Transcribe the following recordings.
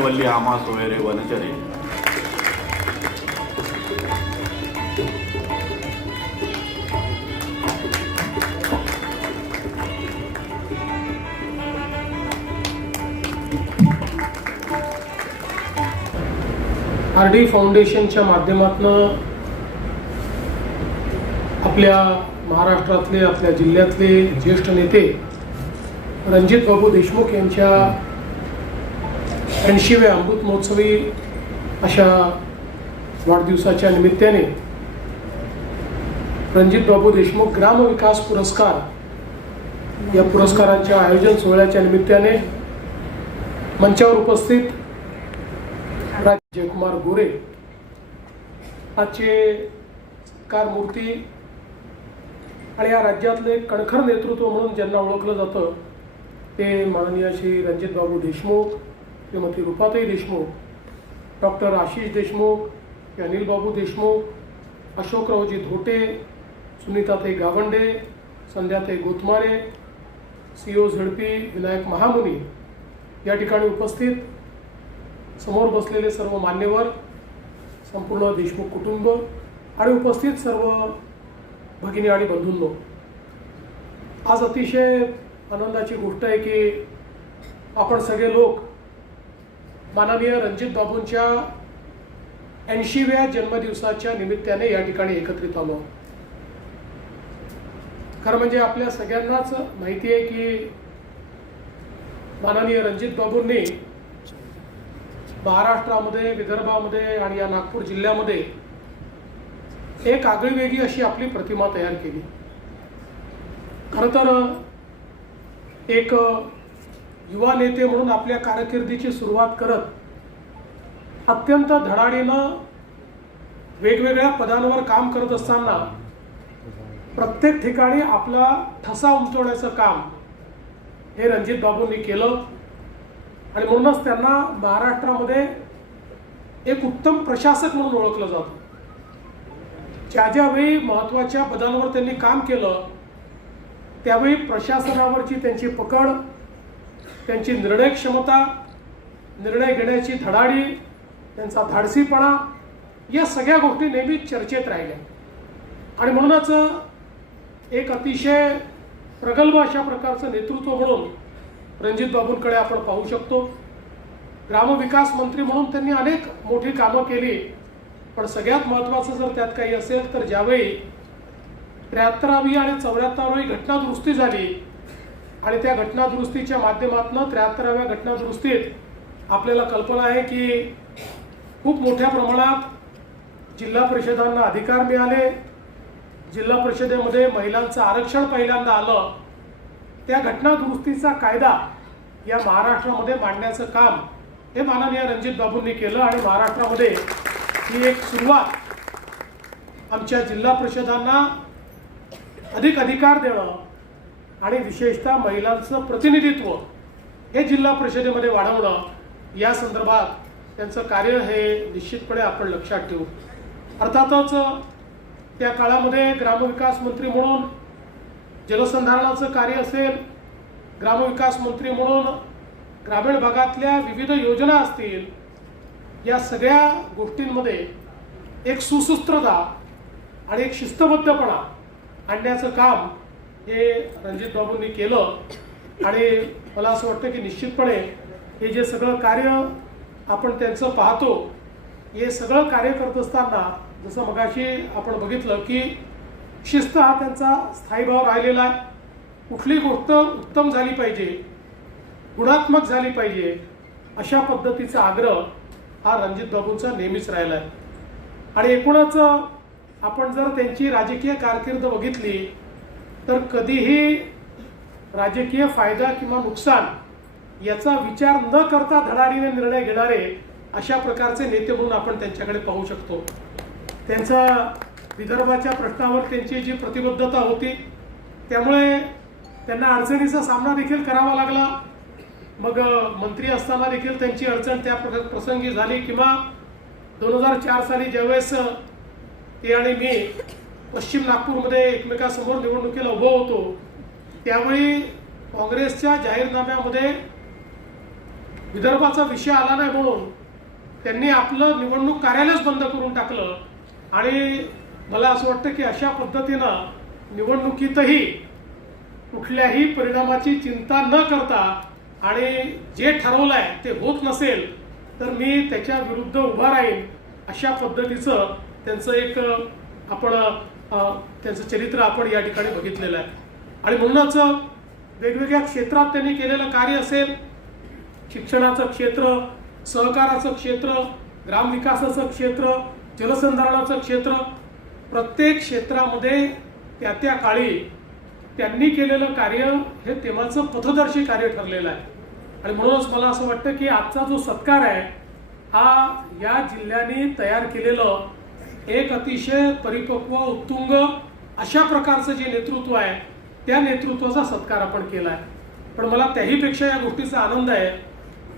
पुण्यवल्ली आमा सोयरे वनचरे। आरडी फाउंडेशनच्या माध्यमातून आपल्या महाराष्ट्रातले आपल्या जिल्ह्यातले ज्येष्ठ नेते रणजित बाबू देशमुख यांच्या 80व्या अमृत महोत्सवी अशा वाढदिवसाच्या निमित्ताने रणजित बाबू देशमुख ग्राम विकास पुरस्कार या पुरस्कारांच्या आयोजन सोहळ्याच्या निमित्ताने मंचावर उपस्थित जयकुमार गोरे आजचे कारमूर्ती आणि या राज्यातले कणखर नेतृत्व म्हणून ज्यांना ओळखलं जातं ते माननीय श्री रणजित बाबू देशमुख, श्रीमती रूपाताई देशमुख, डॉक्टर आशिष देशमुख, अनिल बाबू देशमुख, अशोकरावजी धोटे, सुनीताताई गावंडे, संध्याताई गोतमारे, CO झडपी विनायक महामुनी या ठिकाणी उपस्थित समोर बसलेले सर्व मान्यवर, संपूर्ण देशमुख कुटुंब आणि उपस्थित सर्व भगिनी आणि बंधूंनो, आज अतिशय आनंदाची गोष्ट आहे की आपण सगळे लोक माननीय रणजित बाबूंच्या 80व्या जन्मदिवसाच्या निमित्ताने या ठिकाणी एकत्रित आलो। खरं म्हणजे आपल्या सगळ्यांनाच माहिती आहे की माननीय रणजित बाबूंनी महाराष्ट्रामध्ये, विदर्भामध्ये आणि या नागपूर जिल्ह्यामध्ये एक आगळीवेगळी अशी आपली प्रतिमा तयार केली। खरं तर एक युवा नेते म्हणून आपल्या कारकिर्दीची सुरुवात करत अत्यंत धडाडीनं वेगवेगळ्या पदांवर काम करत असताना प्रत्येक ठिकाणी आपला ठसा उमटवण्याचं काम हे रणजित बाबूंनी केलं आणि म्हणूनच त्यांना महाराष्ट्रामध्ये एक उत्तम प्रशासक म्हणून ओळखलं जातं। ज्यावेळी महत्त्वाच्या पदांवर त्यांनी काम केलं त्यावेळी प्रशासनावरची त्यांची पकड, त्यांची निर्णय क्षमता, निर्णय घेण्याची धडाडी, त्यांचा धाडसीपणा या सगळ्या गोष्टी नेहमीच चर्चेत राहिल्या आणि म्हणूनच एक अतिशय प्रगल्भ अशा प्रकारचं नेतृत्व म्हणून रणजित बाबूंकडे आपण पाहू शकतो। ग्रामविकास मंत्री म्हणून त्यांनी अनेक मोठी कामं केली, पण सगळ्यात महत्त्वाचं जर त्यात काही असेल तर ज्यावेळी 73वी आणि 74वी घटनादुरुस्ती झाली आणि त्या घटनादुरुस्तीच्या माध्यमातून 73व्या घटनादुरुस्तीत आपल्याला कल्पना आहे की खूप मोठ्या प्रमाणात जिल्हा परिषदांना अधिकार मिळाले, जिल्हा परिषदेमध्ये महिलांचं आरक्षण पहिल्यांदा आलं। त्या घटनादुरुस्तीचा कायदा या महाराष्ट्रामध्ये मांडण्याचं काम हे माननीय रणजित बाबूंनी केलं आणि महाराष्ट्रामध्ये ही एक सुरुवात आमच्या जिल्हा परिषदांना अधिक अधिकार देणं आणि विशेषतः महिलांचं प्रतिनिधित्व हे जिल्हा परिषदेमध्ये वाढवणं या संदर्भात त्यांचं कार्य हे निश्चितपणे आपण लक्षात ठेवू। अर्थातच त्या काळामध्ये ग्रामविकास मंत्री म्हणून जलसंधारणाचं कार्य असेल, ग्रामविकास मंत्री म्हणून ग्रामीण भागातल्या विविध योजना असतील, या सगळ्या गोष्टींमध्ये एक सुसूत्रता आणि एक शिस्तबद्धपणा आणण्याचं काम हे रणजित बाबूंनी केलं आणि मला असं वाटतं की निश्चितपणे हे जे सगळं कार्य आपण त्यांचं पाहतो, हे सगळं कार्य करत असताना जसं मगाशी आपण बघितलं की शिस्त हा त्यांचा स्थायी भाव राहिलेला आहे। कुठली गोष्ट उत्तम झाली पाहिजे, गुणात्मक झाली पाहिजे अशा पद्धतीचा आग्रह हा रणजित बाबूंचा नेहमीच राहिला आहे आणि एकूणच आपण जर त्यांची राजकीय कारकीर्द बघितली तर कधीही राजकीय फायदा किंवा नुकसान याचा विचार न करता धडाडीने निर्णय घेणारे अशा प्रकारचे नेते म्हणून आपण त्यांच्याकडे पाहू शकतो। त्यांचा विदर्भाच्या प्रश्नावर त्यांची जी प्रतिबद्धता होती त्यामुळे त्यांना अडचणीचा सामना देखील करावा लागला। मग मंत्री असताना देखील त्यांची अडचण त्या प्रसंगी झाली किंवा 2004 साली ज्यावेळेस ते आणि मी पश्चिम नागपूरमध्ये एकमेकांसमोर निवडणुकीला उभं होतो त्यावेळी काँग्रेसच्या जाहीरनाम्यामध्ये विदर्भाचा विषय आला नाही म्हणून त्यांनी आपलं निवडणूक कार्यालयच बंद करून टाकलं आणि मला असं वाटतं की अशा पद्धतीनं निवडणुकीतही कुठल्याही परिणामाची चिंता न करता आणि जे ठरवलं आहे ते होत नसेल तर मी त्याच्या विरुद्ध उभा राहीन अशा पद्धतीचं त्यांचं एक आपण त्यांचं चरित्र आपण या ठिकाणी बघितलेलं आहे. आणि म्हणूनच वेगवेगळ्या क्षेत्रात त्यांनी केलेलं कार्य असेल, शिक्षणाचं क्षेत्र, सहकाराचं क्षेत्र, ग्रामविकासाचं क्षेत्र, जलसंधारणाचं क्षेत्र, प्रत्येक क्षेत्रामध्ये त्या त्या काळी त्यांनी केलेलं कार्य हे तेव्हाचं पथदर्शी कार्य ठरलेलं आहे. आणि म्हणूनच मला असं वाटतं की आजचा जो सत्कार आहे हा या जिल्ह्याने तयार केलेलं एक अतिशय परिपक्व उत्तुंग अशा प्रकारचं जे नेतृत्व आहे त्या नेतृत्वाचा सत्कार आपण केला आहे. पण मला त्याहीपेक्षा या गोष्टीचा आनंद आहे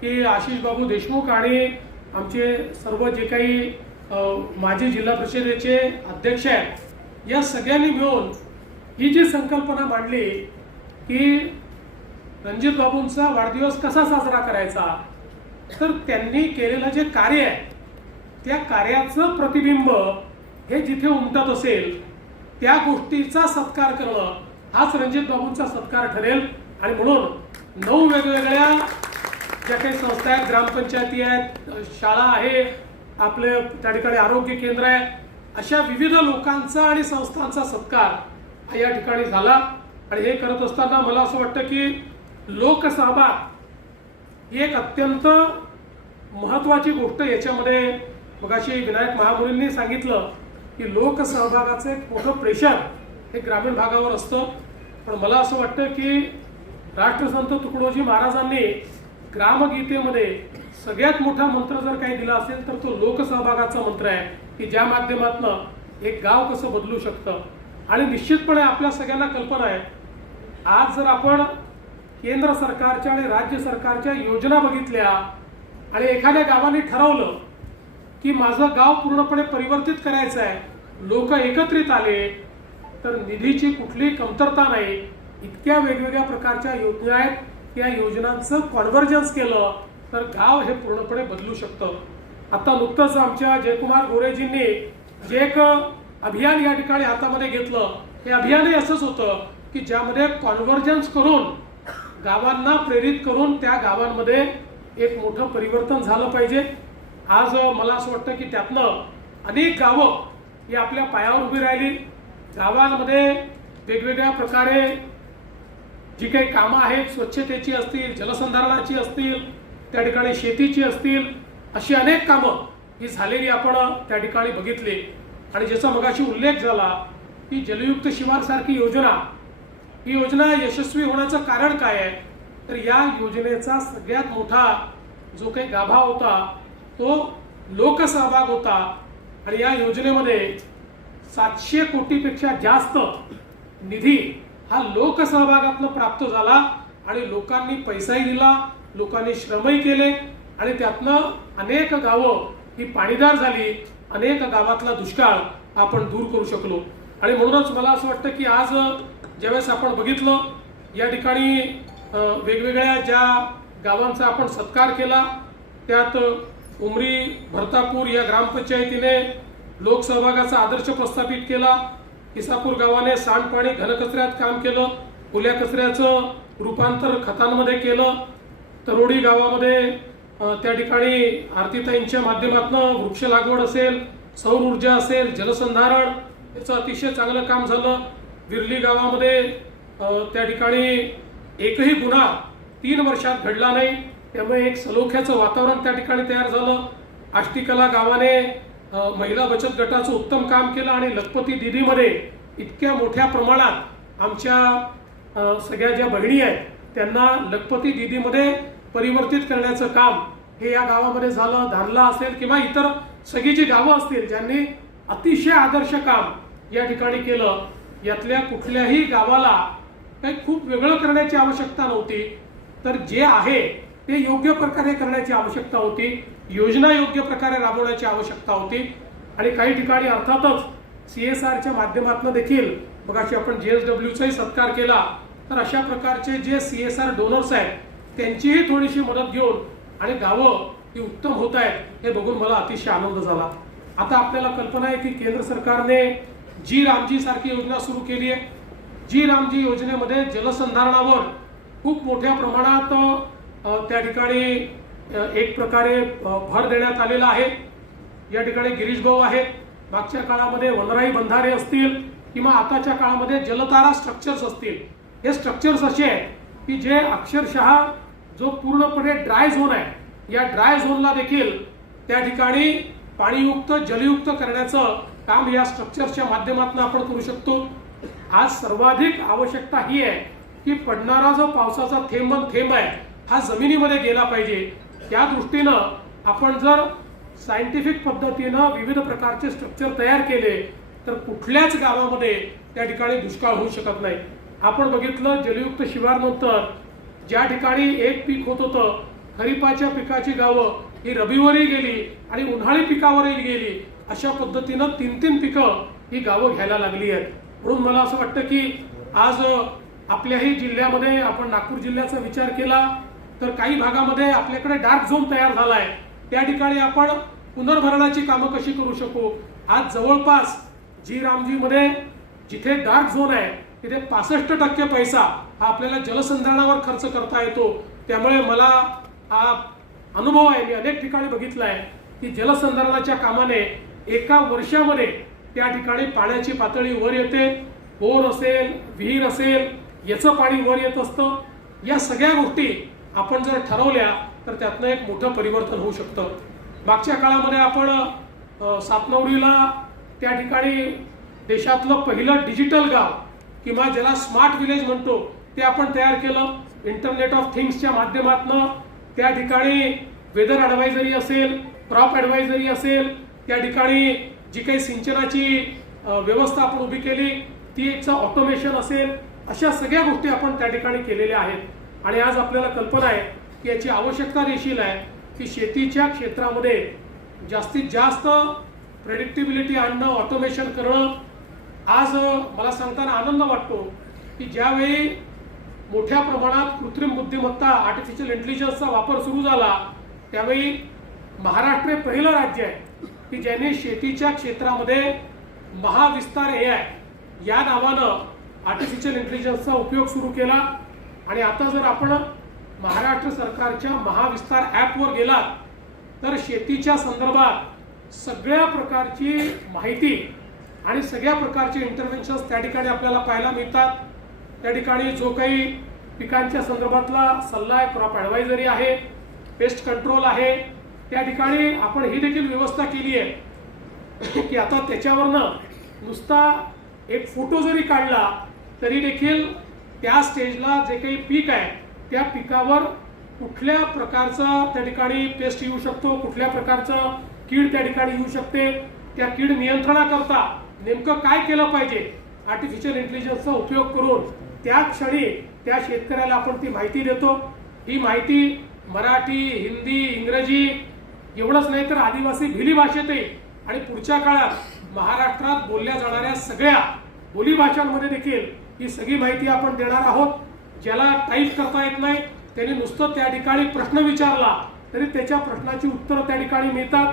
की आशिष बाबू देशमुख आणि आमचे सर्व जे काही माजी जिल्हा परिषदेचे अध्यक्ष आहेत या सगळ्यांनी मिळून ही जी संकल्पना मांडली की रणजित बाबूंचा वाढदिवस कसा साजरा करायचा, तर त्यांनी केलेलं जे कार्य आहे त्या कार्याचं प्रतिबिंब हे जिथे उमटत असेल त्या गोष्टीचा सत्कार करणं हाच रणजित बाबूंचा सत्कार ठरेल. आणि म्हणून 9 वेगवेगळ्या ज्या काही संस्था आहेत, ग्रामपंचायती आहेत, शाळा आहे, आपले त्या ठिकाणी आरोग्य केंद्र आहे, अशा विविध लोकांचा आणि संस्थांचा सत्कार या ठिकाणी झाला. आणि हे करत असताना मला असं वाटतं की लोकसहभाग ही एक अत्यंत महत्त्वाची गोष्ट याच्यामध्ये मगाशी विनायक महामुनींनी सांगितलं की लोकसहभागाचं एक मोठं प्रेशर हे ग्रामीण भागावर असतं. पण मला असं वाटतं की राष्ट्रसंत तुकडोजी महाराजांनी ग्रामगीतेमध्ये सगळ्यात मोठा मंत्र जर काही दिला असेल तर तो लोकसहभागाचा मंत्र आहे की ज्या माध्यमातून एक गाव कसं बदलू शकतं. आणि निश्चितपणे आपल्या सगळ्यांना कल्पना आहे, आज जर आपण केंद्र सरकारच्या आणि राज्य सरकारच्या योजना बघितल्या आणि एखाद्या गावाने ठरवलं की माझं गाव पूर्णपणे परिवर्तित करायचं आहे, लोक एकत्रित आले तर निधीची कुठलीही कमतरता नाही. इतक्या वेगवेगळ्या प्रकारच्या योजना आहेत, त्या योजनांचं कॉन्व्हर्जन्स केलं तर गाव हे पूर्णपणे बदलू शकतं. आता नुकतंच आमच्या जयकुमार गोरेजींनी जे एक अभियान या ठिकाणी हातामध्ये घेतलं, हे अभियानही असंच होतं की ज्यामध्ये कॉन्व्हर्जन्स करून गावांना प्रेरित करून त्या गावांमध्ये एक मोठं परिवर्तन झालं पाहिजे. आज मला असं वाटतं की त्यातनं अनेक गावं ही आपल्या पायावर उभी राहिली. गावांमध्ये वेगवेगळ्या प्रकारे जी काही कामं आहेत, स्वच्छतेची असतील, जलसंधारणाची असतील, त्या ठिकाणी शेतीची असतील, अशी अनेक कामं ही झालेली आपण त्या ठिकाणी बघितली. आणि ज्याचा मगाशी उल्लेख झाला की जलयुक्त शिवार सारखी योजना, ही योजना यशस्वी होण्याचं कारण काय आहे, तर या योजनेचा सगळ्यात मोठा जो काही गाभा होता तो लोकसहभाग होता. आणि या योजनेमध्ये 700 कोटीपेक्षा जास्त निधी हा लोकसहभागातून प्राप्त झाला. आणि लोकांनी पैसाही दिला, लोकांनी श्रमही केले आणि त्यातनं अनेक गावं ही पाणीदार झाली, अनेक गावातला दुष्काळ आपण दूर करू शकलो. आणि म्हणूनच मला असं वाटतं की आज ज्यावेळेस आपण बघितलं या ठिकाणी वेगवेगळ्या ज्या गावांचा आपण सत्कार केला, त्यात उमरी भरतापूर या ग्रामपंचायतीने लोकसहभागाचा आदर्श प्रस्थापित केला. इसापूर गावाने सांडपाणी घनकचऱ्यात काम केलं, ओल्या कचऱ्याचं रूपांतर खतांमध्ये केलं. तरोडी गावामध्ये त्या ठिकाणी आरतीताईंच्या माध्यमातून वृक्ष लागवड असेल, सौर ऊर्जा असेल, जलसंधारण याचं अतिशय चांगलं काम झालं. विरली गावामध्ये त्या ठिकाणी एकही गुन्हा 3 वर्षात घडला नाही, त्यामुळे एक सलोख्याचं वातावरण त्या ठिकाणी तयार झालं. आष्टीकला गावाने महिला बचत गटाचं उत्तम काम केलं आणि लखपती दीदीमध्ये इतक्या मोठ्या प्रमाणात आमच्या सगळ्या ज्या बहिणी आहेत त्यांना लखपती दीदीमध्ये परिवर्तित करण्याचं काम हे या गावामध्ये झालं. धारला असेल किंवा इतर सगळी जी गावं असतील ज्यांनी अतिशय आदर्श काम या ठिकाणी केलं. यातल्या कुठल्याही गावाला काही खूप वेगळं करण्याची आवश्यकता नव्हती, तर जे आहे ते योग्य प्रकारे करण्याची आवश्यकता होती, योजना योग्य प्रकारे राबवण्याची आवश्यकता होती. आणि काही ठिकाणी अर्थातच CSRच्या माध्यमातून देखील मगाशी आपण JSWचाही सत्कार केला, तर अशा प्रकारचे जे CSR डोनर्स आहेत त्यांचीही थोडीशी मदत घेऊन आणि गावं ही उत्तम होत आहेत हे बघून मला अतिशय आनंद झाला. आता आपल्याला कल्पना आहे की केंद्र सरकारने जी रामजी सारखी योजना सुरू केली आहे. जी रामजी योजनेमध्ये जलसंधारणावर खूप मोठ्या प्रमाणात त्या ठिकाणी एक प्रकारे भर देण्यात आलेला आहे. या ठिकाणी गिरीश भाऊ आहेत, मागच्या काळामध्ये वनराई बंधारे असतील किंवा आताच्या काळामध्ये जलतारा स्ट्रक्चर्स असतील. हे स्ट्रक्चर्स असे आहेत की जे अक्षरशः जो पूर्णपणे ड्राय झोन आहे, या ड्राय झोनला देखील त्या ठिकाणी पाणीयुक्त जलयुक्त करण्याचं काम या स्ट्रक्चरच्या माध्यमातून आपण करू शकतो. आज सर्वाधिक आवश्यकता ही आहे की पडणारा जो पावसाचा थेंब आहे हा जमिनीमध्ये गेला पाहिजे. त्या दृष्टीनं आपण जर सायंटिफिक पद्धतीनं विविध प्रकारचे स्ट्रक्चर तयार केले तर कुठल्याच गावामध्ये त्या ठिकाणी दुष्काळ होऊ शकत नाही. आपण बघितलं जलयुक्त शिवारनंतर ज्या ठिकाणी एक पीक होत होतं, खरीपाच्या पिकाची गावं ही रबीवरही गेली आणि उन्हाळी पिकावरही गेली. अशा पद्धतीनं 3-3 पिकं ही गावं घ्यायला लागली आहेत. म्हणून मला असं वाटतं की आज आपल्याही जिल्ह्यामध्ये आपण नागपूर जिल्ह्याचा विचार केला तर काही भागामध्ये आपल्याकडे डार्क झोन तयार झाला आहे. त्या ठिकाणी आपण पुनर्भरणाची कामं कशी करू शकू. आज जवळपास जी रामजीमध्ये जिथे डार्क झोन आहे तिथे 65% पैसा हा आपल्याला जलसंधारणावर खर्च करता येतो. त्यामुळे मला हा अनुभव आहे, मी अनेक ठिकाणी बघितला आहे की जलसंधारणाच्या कामाने एका वर्षामध्ये त्या ठिकाणी पाण्याची पातळी वर येते. बोर असेल, विहीर असेल, याचं पाणी वर येत असतं. या सगळ्या गोष्टी आपण जर ठरवल्या तर त्यातनं एक मोठं परिवर्तन होऊ शकतं. मागच्या काळामध्ये आपण सातनवरीला त्या ठिकाणी देशातलं पहिलं डिजिटल गाव किंवा ज्याला स्मार्ट विलेज म्हणतो ते आपण तयार केलं. इंटरनेट ऑफ थिंग्सच्या माध्यमातून त्या ठिकाणी वेदर ॲडवायझरी असेल, क्रॉप ॲडवायझरी असेल, त्या ठिकाणी जी काही सिंचनाची व्यवस्था आपण उभी केली ती एकचं ऑटोमेशन असेल, अशा सगळ्या गोष्टी आपण त्या ठिकाणी केलेल्या आहेत. आणि आज आपल्याला कल्पना आहे की याची आवश्यकता देखील आहे की शेतीच्या क्षेत्रामध्ये जास्तीत जास्त प्रेडिक्टिबिलिटी आणणं, ऑटोमेशन करणं. आज मला सांगताना आनंद वाटतो की ज्यावेळी मोठ्या प्रमाणात कृत्रिम बुद्धिमत्ता आर्टिफिशियल इंटेलिजन्सचा वापर सुरू झाला त्यावेळी महाराष्ट्र हे पहिलं राज्य आहे की ज्यांनी शेतीच्या क्षेत्रामध्ये महाविस्तार AI या नावानं आर्टिफिशियल इंटेलिजन्सचा उपयोग सुरू केला. आणि आता जर आपण महाराष्ट्र सरकारच्या महाविस्तार ॲपवर गेलात तर शेतीच्या संदर्भात सगळ्या प्रकारची माहिती आणि सगळ्या प्रकारचे इंटरव्हेन्शन्स त्या ठिकाणी आपल्याला पाहायला मिळतात. त्या ठिकाणी जो काही पिकांच्या संदर्भातला सल्ला आहे, क्रॉप ॲडवायझरी आहे, पेस्ट कंट्रोल आहे, त्या ठिकाणी आपण ही देखील व्यवस्था केली आहे की आता त्याच्यावरनं नुसता एक फोटो जरी काढला तरी देखील त्या स्टेजला जे काही पीक आहे त्या पिकावर कुठल्या प्रकारचा त्या ठिकाणी पेस्ट येऊ शकतो, कुठल्या प्रकारचं कीड त्या ठिकाणी येऊ शकते, त्या कीड नियंत्रणाकरता नेमकं काय केलं पाहिजे, आर्टिफिशियल इंटेलिजन्सचा उपयोग करून त्या क्षणी त्या शेतकऱ्याला आपण ती माहिती देतो. ही माहिती मराठी, हिंदी, इंग्रजी एवढंच नाही तर आदिवासी भिली भाषेतही आणि पुढच्या काळात महाराष्ट्रात बोलल्या जाणाऱ्या सगळ्या बोलीभाषांमध्ये देखील ही सगळी माहिती आपण देणार आहोत. ज्याला टाईप करता येत नाही त्यांनी नुसतं त्या ठिकाणी प्रश्न विचारला तरी त्याच्या प्रश्नाची उत्तरं त्या ठिकाणी मिळतात.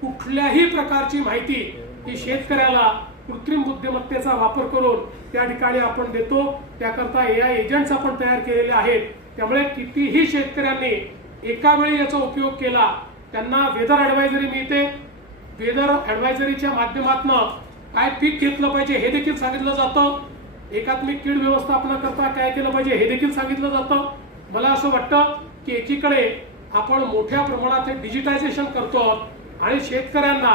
कुठल्याही प्रकारची माहिती ही शेतकऱ्याला कृत्रिम बुद्धिमत्तेचा वापर करून त्या ठिकाणी आपण देतो. त्याकरता AI एजंट्स आपण तयार केलेले आहेत. त्यामुळे कितीही शेतकऱ्यांनी एका वेळी याचा उपयोग केला त्यांना वेदर ॲडवायझरी मिळते. वेदर ॲडवायझरीच्या माध्यमातून काय पीक घेतलं पाहिजे हे देखील सांगितलं जातं. एकात्मिक कीड व्यवस्थापनाकरता काय केलं पाहिजे हे देखील सांगितलं जातं. मला असं वाटतं की एकीकडे आपण मोठ्या प्रमाणात हे डिजिटायझेशन करतो आणि शेतकऱ्यांना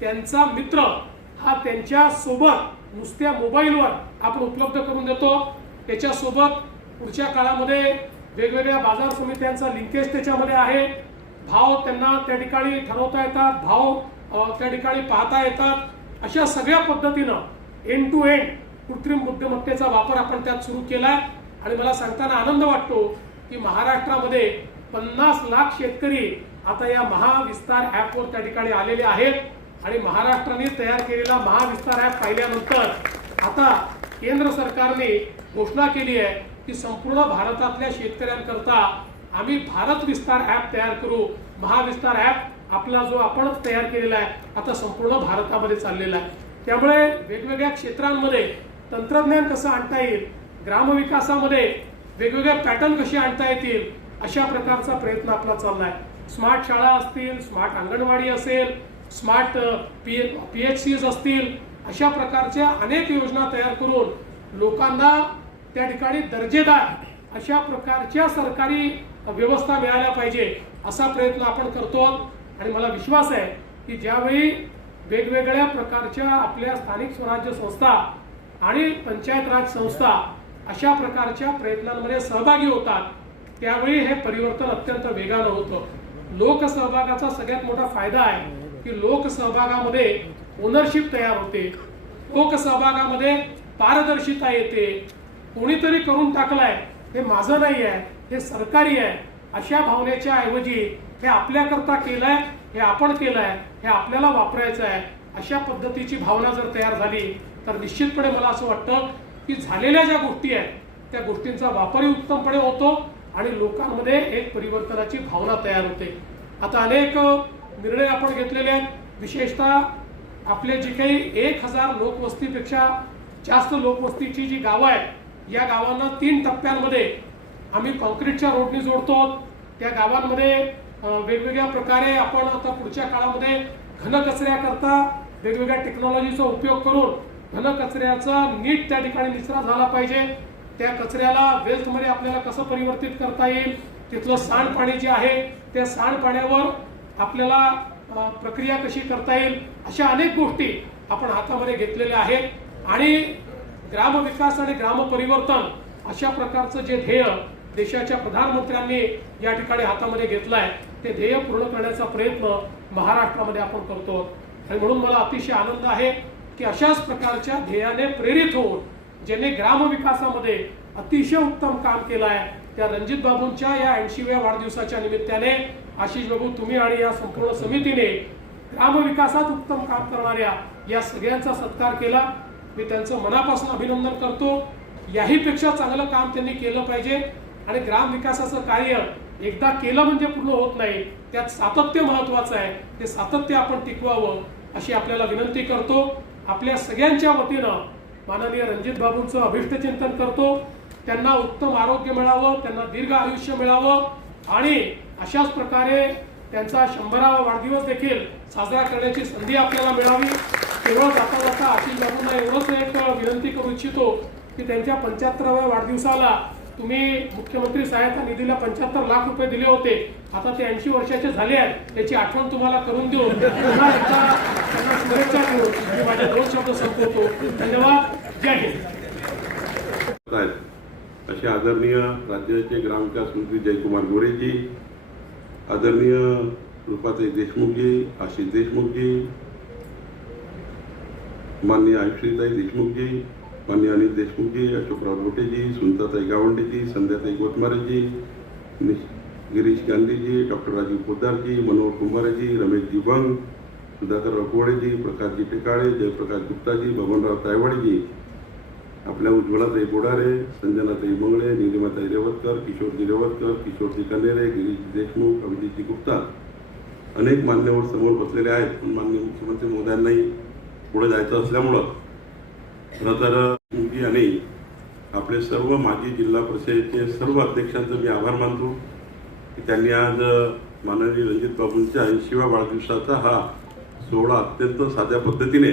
त्यांचा मित्र हा त्यांच्या सोबत नुसत्या मोबाईलवर आपण उपलब्ध करून देतो. त्याच्यासोबत पुढच्या काळामध्ये वेगवेगळ्या बाजार समित्यांचा लिंकेज त्याच्यामध्ये आहे. भाव त्यांना त्या ठिकाणी ठरवता येतात, भाव त्या ठिकाणी पाहता येतात. अशा सगळ्या पद्धतीनं एंड टू एंड कृत्रिम बुद्धिमत्तेचा वापर आपण त्यात सुरू केलाय. आणि मला सांगताना आनंद वाटतो की महाराष्ट्रामध्ये 50 लाख शेतकरी आता या महाविस्तार ॲपवर त्या ठिकाणी आलेले आहेत. आणि महाराष्ट्राने तयार केलेला महाविस्तार ॲप पाहिल्यानंतर आता केंद्र सरकारने घोषणा केली आहे की संपूर्ण भारतातल्या शेतकऱ्यांकरता आम्ही भारत विस्तार ॲप तयार करू. महाविस्तार ॲप आपला जो आपणच तयार केलेला आहे आता संपूर्ण भारतामध्ये चाललेला आहे. त्यामुळे वेगवेगळ्या क्षेत्रांमध्ये तंत्रज्ञान कसं आणता येईल, ग्रामविकासामध्ये वेगवेगळे पॅटर्न कसे आणता येतील, अशा प्रकारचा प्रयत्न आपला चालला आहे. स्मार्ट शाळा असतील, स्मार्ट अंगणवाडी असेल, स्मार्ट PHCs असतील, अशा प्रकारच्या अनेक योजना तयार करून लोकांना त्या ठिकाणी दर्जेदार अशा प्रकारच्या सरकारी व्यवस्था मिळाल्या पाहिजे असा प्रयत्न आपण करतो. आणि मला विश्वास आहे की ज्यावेळी वेगवेगळ्या प्रकारच्या आपल्या स्थानिक स्वराज्य संस्था आणि पंचायत राज संस्था अशा प्रकारच्या प्रयत्नांमध्ये सहभागी होतात त्यावेळी हे परिवर्तन अत्यंत वेगानं होतं. लोकसहभागाचा सगळ्यात मोठा फायदा आहे की लोकसहभागामध्ये ओनरशिप तयार होते, लोकसहभागामध्ये पारदर्शिता येते. कोणीतरी करून टाकलाय, हे माझं नाही आहे, हे सरकारी आहे, अशा भावनेच्या ऐवजी हे आपल्याकरता केलंय, हे आपण केलंय, हे आपल्याला वापरायचं आहे, अशा पद्धतीची भावना जर तयार झाली तर निश्चितपणे मला असं वाटतं की झालेल्या ज्या गोष्टी आहेत त्या गोष्टींचा वापरही उत्तमपणे होतो आणि लोकांमध्ये एक परिवर्तनाची भावना तयार होते. आता अनेक निर्णय आपण घेतलेले आहेत. विशेषतः आपले जी काही 1000 लोकवस्तीपेक्षा जास्त लोकवस्तीची जी गावं आहेत या गावांना 3 टप्प्यांमध्ये आम्ही कॉन्क्रीटच्या रोडनी जोडतो. त्या गावांमध्ये वेगवेगळ्या प्रकारे आपण आता पुढच्या काळामध्ये घनकचऱ्याकरता वेगवेगळ्या टेक्नॉलॉजीचा उपयोग करून घनकचऱ्याचा नीट त्या ठिकाणी निचरा झाला पाहिजे. त्या कचऱ्याला वेस्टमध्ये आपल्याला कसं परिवर्तित करता येईल, तिथलं सांडपाणी जे आहे त्या सांडपाण्यावर आपल्याला प्रक्रिया कशी करता येईल, अशा अनेक गोष्टी आपण हातामध्ये घेतलेल्या आहेत. आणि ग्रामविकास आणि ग्रामपरिवर्तन अशा प्रकारचं जे ध्येय देशाच्या प्रधानमंत्र्यांनी या ठिकाणी हातामध्ये घेतलं आहे ते ध्येय पूर्ण करण्याचा प्रयत्न महाराष्ट्रामध्ये आपण करतो. आणि म्हणून मला अतिशय आनंद आहे की अशाच प्रकारच्या ध्येयाने प्रेरित होऊन ज्यांनी ग्रामविकासामध्ये अतिशय उत्तम काम केलं आहे त्या रणजित बाबूंच्या या 80व्या वाढदिवसाच्या निमित्ताने आशिष बाबू, तुम्ही आणि या संपूर्ण समितीने ग्रामविकासात उत्तम काम करणाऱ्या या सगळ्यांचा सत्कार केला. मी त्यांचं मनापासून अभिनंदन करतो. याहीपेक्षा चांगलं काम त्यांनी केलं पाहिजे. आणि ग्रामविकासाचं कार्य एकदा केलं म्हणजे पूर्ण होत नाही, त्यात सातत्य महत्वाचं आहे. ते सातत्य आपण टिकवावं अशी आपल्याला विनंती करतो. आपल्या सगळ्यांच्या वतीनं माननीय रणजित बाबूंचं अभिष्टचिंतन करतो. त्यांना उत्तम आरोग्य मिळावं, त्यांना दीर्घ आयुष्य मिळावं आणि अशाच प्रकारे त्यांचा 100वा वाढदिवस देखील साजरा करण्याची संधी आपल्याला मिळावी. केवळ जाता जाता आशिष बाबूंना एवढंच एक विनंती करू इच्छितो की त्यांच्या 75व्या वाढदिवसाला तुम्ही मुख्यमंत्री सहायता निधीला 75 लाख रुपये दिले होते. आता ते 80 वर्षाचे झाले आहेत, त्याची आठवण तुम्हाला करून देऊन पुन्हा एकदा त्यांना शुभेच्छा देऊन मी माझे 2 शब्द संपवतो. धन्यवाद. जय हिंद. असे आदरणीय राज्याचे ग्रामविकास मंत्री जयकुमार गोरेजी, आदरणीय रूपाताई देशमुखजी, आशिष देशमुखजी, माननीय आयुष्यताई देशमुखजी, माननीय अनिल देशमुखजी, अशोकराव गोटेजी, सुनताताई गावंडेजी, संध्याताई गोतमारेजी, गिरीश गांधीजी, डॉक्टर राजीव पोद्दारजी, मनोहर कुंभारेजी, रमेशजी बंग, सुधाकर रखवडेजी, प्रकाशजी टेकाळे, जयप्रकाश गुप्ताजी, बबनराव तायवाडेजी, आपल्या उज्ज्वलाताई बोडारे, संजनाताई मंगळे, निलिमाताई रेवतकर, किशोरजी रेवतकर, किशोरजी कनेरे, गिरीश देशमुख, अभिजितजी गुप्ता, अनेक मान्यवर समोर बसलेले आहेत. पण माननीय मुख्यमंत्री महोदयांनाही पुढे जायचं असल्यामुळं खरं तर आणि आपले सर्व माजी जिल्हा परिषदेचे सर्व अध्यक्षांचं मी आभार मानतो की त्यांनी आज माननीय रणजित बाबूंच्या 80व्या वाढदिवसाचा हा सोहळा अत्यंत साध्या पद्धतीने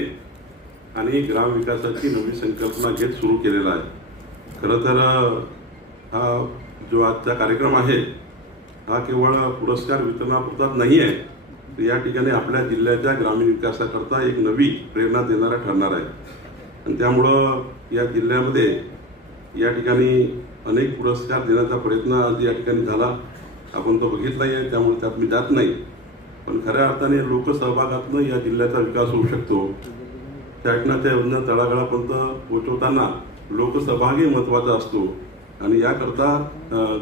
आणि ग्रामविकासाची नवी संकल्पना घेत सुरू केलेला आहे. खरं तर हा जो आजचा कार्यक्रम आहे हा केवळ पुरस्कार वितरणापुरताच नाही आहे, तर या ठिकाणी आपल्या जिल्ह्याच्या ग्रामीण विकासाकरता एक नवी प्रेरणा देणारा ठरणार आहे. आणि त्यामुळं या जिल्ह्यामध्ये या ठिकाणी अनेक पुरस्कार देण्याचा प्रयत्न आज या ठिकाणी झाला. आपण तो बघितलाही आहे, त्यामुळे त्यात मी जात नाही. पण खऱ्या अर्थाने लोकसहभागातून या जिल्ह्याचा विकास होऊ शकतो. शासनाच्या योजना तळागाळापर्यंत पोहोचवताना लोकसहभागही महत्त्वाचा असतो. आणि याकरता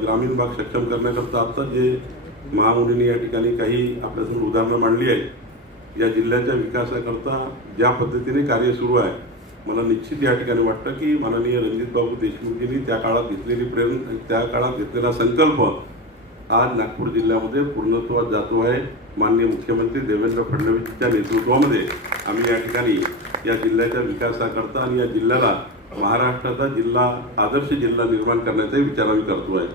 ग्रामीण भाग सक्षम करण्याकरता आता जे महामुनींनी या ठिकाणी काही आपल्यासमोर उदाहरणं मांडली आहेत, या जिल्ह्याच्या विकासाकरता ज्या पद्धतीने कार्य सुरू आहे, मला निश्चित या ठिकाणी वाटतं की माननीय रणजित बाबू देशमुखजींनी त्या काळात घेतलेली प्रेरणा, त्या काळात घेतलेला संकल्प आज नागपूर जिल्ह्यामध्ये पूर्णत्वात जातो आहे. माननीय मुख्यमंत्री देवेंद्र फडणवीसच्या नेतृत्वामध्ये आम्ही या ठिकाणी या जिल्ह्याच्या विकासाकरता आणि या जिल्ह्याला महाराष्ट्राचा जिल्हा आदर्श जिल्हा निर्माण करण्याचा विचार आम्ही करतो आहे.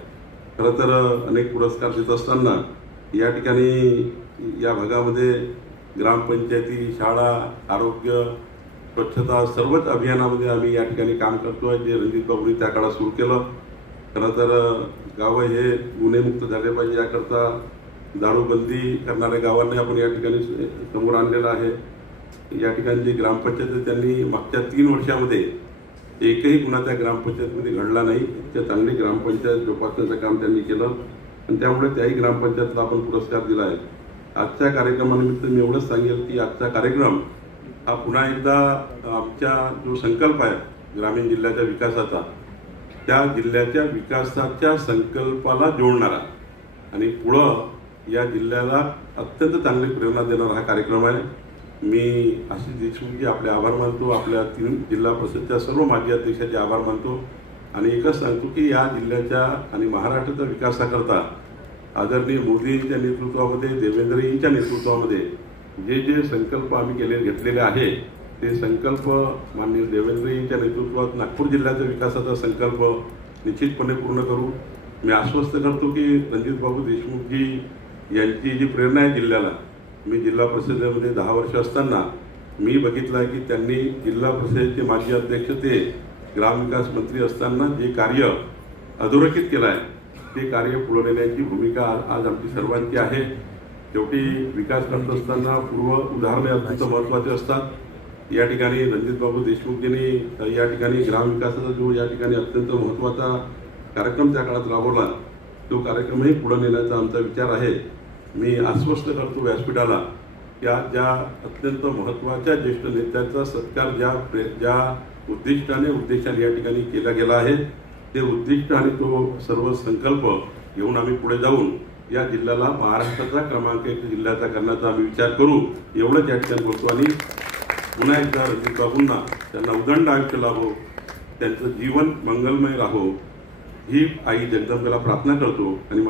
खरं तर अनेक पुरस्कार देत असताना या ठिकाणी या भागामध्ये ग्रामपंचायती, शाळा, आरोग्य, स्वच्छता सर्वच अभियानामध्ये आम्ही या ठिकाणी काम करतो आहे, जे रणजित बाबूंनी त्या काळात सुरू केलं. खरं तर गावं हे गुन्हेमुक्त झाले पाहिजे याकरता दारूबंदी करणाऱ्या गावांना आपण या ठिकाणी समोर आणलेलं आहे. या ठिकाणी जी ग्रामपंचायत त्यांनी मागच्या 3 वर्षामध्ये एकही गुन्हा त्या ग्रामपंचायतमध्ये घडला नाही. त्या चांगली ग्रामपंचायत जोपासण्याचं काम त्यांनी केलं आणि त्यामुळे त्याही ग्रामपंचायतला आपण पुरस्कार दिला आहे. आजच्या कार्यक्रमानिमित्त मी एवढंच सांगेल की आजचा कार्यक्रम हा पुन्हा एकदा आमच्या जो संकल्प आहे ग्रामीण जिल्ह्याच्या विकासाचा, त्या जिल्ह्याच्या विकासाच्या संकल्पाला जोडणारा आणि पुढं या जिल्ह्याला अत्यंत चांगली प्रेरणा देणारा हा कार्यक्रम आहे. मी आशिष देशमुखजी आपले आभार मानतो, आपल्या 3 जिल्हा परिषदच्या सर्व माजी अध्यक्षाचे आभार मानतो आणि एकच सांगतो की या जिल्ह्याच्या आणि महाराष्ट्राच्या विकासाकरता आदरणीय मोदींच्या नेतृत्वामध्ये, देवेंद्रजींच्या नेतृत्वामध्ये जे जे संकल्प आम्ही घेतलेले आहे ते संकल्प माननीय देवेंद्रजींच्या नेतृत्वात नागपूर जिल्ह्याच्या विकासाचा संकल्प निश्चितपणे पूर्ण करू. मी आश्वस्त करतो की रणजित बाबू देशमुखजी यांची जी प्रेरणा आहे जिल्ह्याला, मी जिल्हा परिषदेमध्ये 10 वर्ष असताना मी बघितलं आहे की त्यांनी जिल्हा परिषदेचे माजी अध्यक्ष ते ग्रामविकास मंत्री असताना जे कार्य अधोरेखित केलं आहे ते कार्य पुढे नेण्याची भूमिका आज आमची सर्वांची आहे. शेवटी विकास करत असताना पूर्व उदाहरणे अत्यंत महत्त्वाचे असतात. या ठिकाणी रणजितबाबू देशमुखजींनी या ठिकाणी ग्रामविकासाचा जो या ठिकाणी अत्यंत महत्त्वाचा कार्यक्रम त्या काळात राबवला, तो कार्यक्रमही पुढे नेण्याचा आमचा विचार आहे. मी आश्वस्त करतो व्यासपीठाला की आज ज्या अत्यंत महत्त्वाच्या ज्येष्ठ नेत्याचा सत्कार ज्या उद्देशाने या ठिकाणी केला गेला आहे, ते उद्दिष्ट आणि तो सर्व संकल्प घेऊन आम्ही पुढे जाऊन या जिल्ह्याला महाराष्ट्राचा क्रमांक 1 जिल्ह्याचा करण्याचा आम्ही विचार करू, एवढंच या ठिकाणी बोलतो. आणि पुन्हा एकदा रणजित बाबूंना त्यांना उदंड आयुष्य लाभो, त्यांचं जीवन मंगलमय राहो ही आई जगदंबेला प्रार्थना करतो आणि